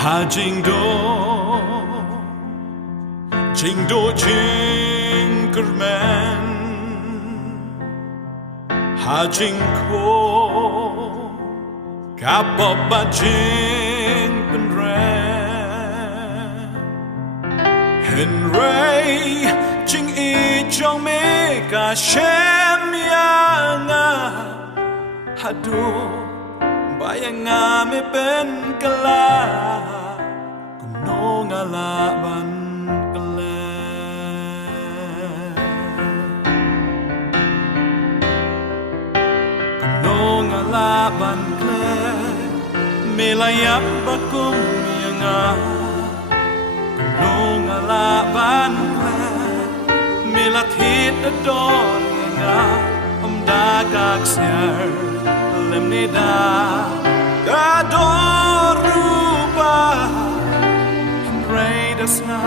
ha jing do jing kerman ha jing ko kapop ba jing pen re hen ray jing I chong me ka shem yang ha do bayang me pen kala kumno ngalaban laban klet melayap bakum yanga nong laban klet melathit adon yanga dagak siar lemnida kadoruba raidasna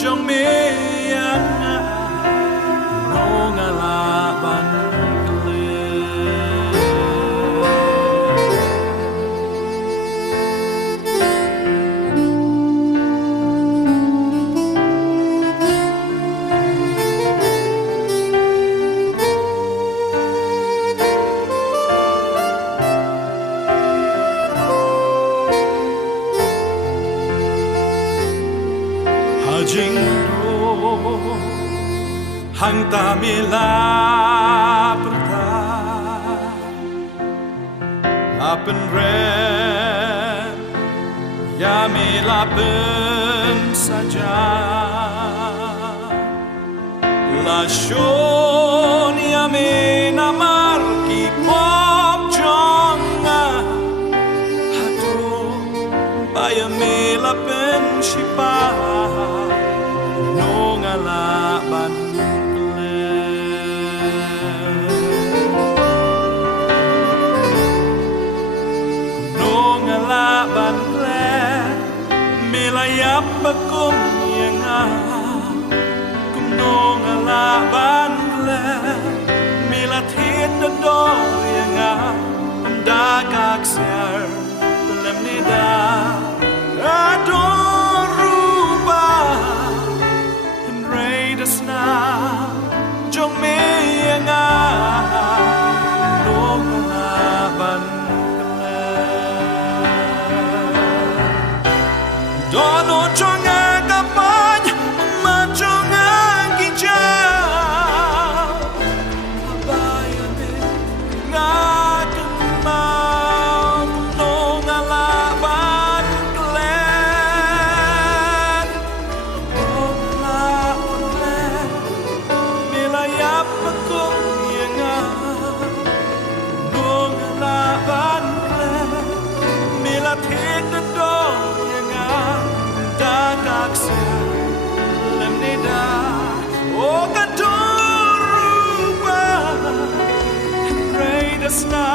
jong me yanga nong laban jing do hang ta mi la prta la pen re ya mi la pen saja la shon ya me na mar ki pop jonga hatu ba ya me la pen shipa laban klet melayap bakum yanga kumno laban klet melathit ador yanga dagak siar lemnida adoruba na jong me yanga nong laban klet dono chonga kapan ma chonga kija kabayan me ngaken mau nong laban klet melayap bakum yanga nong laban klet melathit ador yanga dagak siar lemnida o kadoruba raidasna